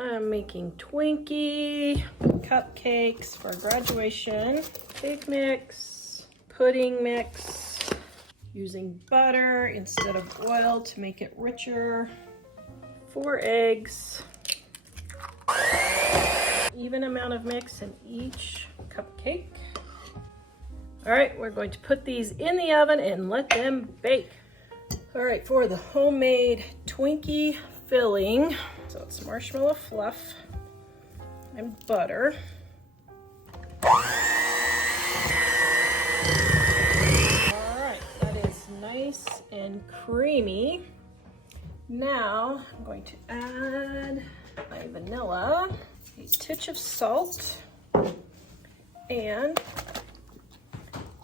I'm making Twinkie Cupcakes for graduation. Cake mix, pudding mix, using butter instead of oil to make it richer. 4 eggs. Even amount of mix in each cupcake. All right, we're going to put these in the oven and let them bake. All right, for the homemade Twinkie filling, so it's marshmallow fluff and butter. All right, that is nice and creamy. Now I'm going to add my vanilla, a titch of salt, and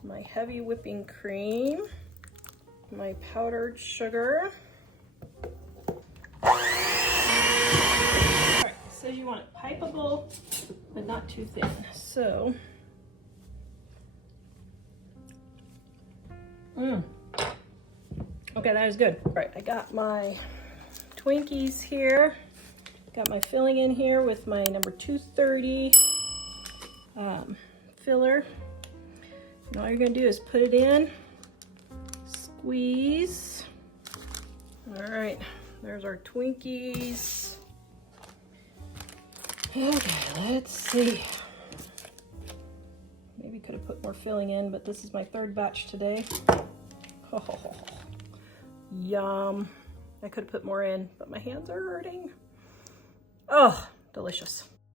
my heavy whipping cream, my powdered sugar. All right, it says you want it pipeable, but not too thin. So, okay, that is good. All right, I got my Twinkies here. Got my filling in here with my number 230 filler. And all you're gonna do is put it in, squeeze. All right, there's our Twinkies. Okay, let's see. Maybe could have put more filling in, but this is my 3rd batch today. Oh, yum. I could have put more in, but my hands are hurting. Oh, delicious.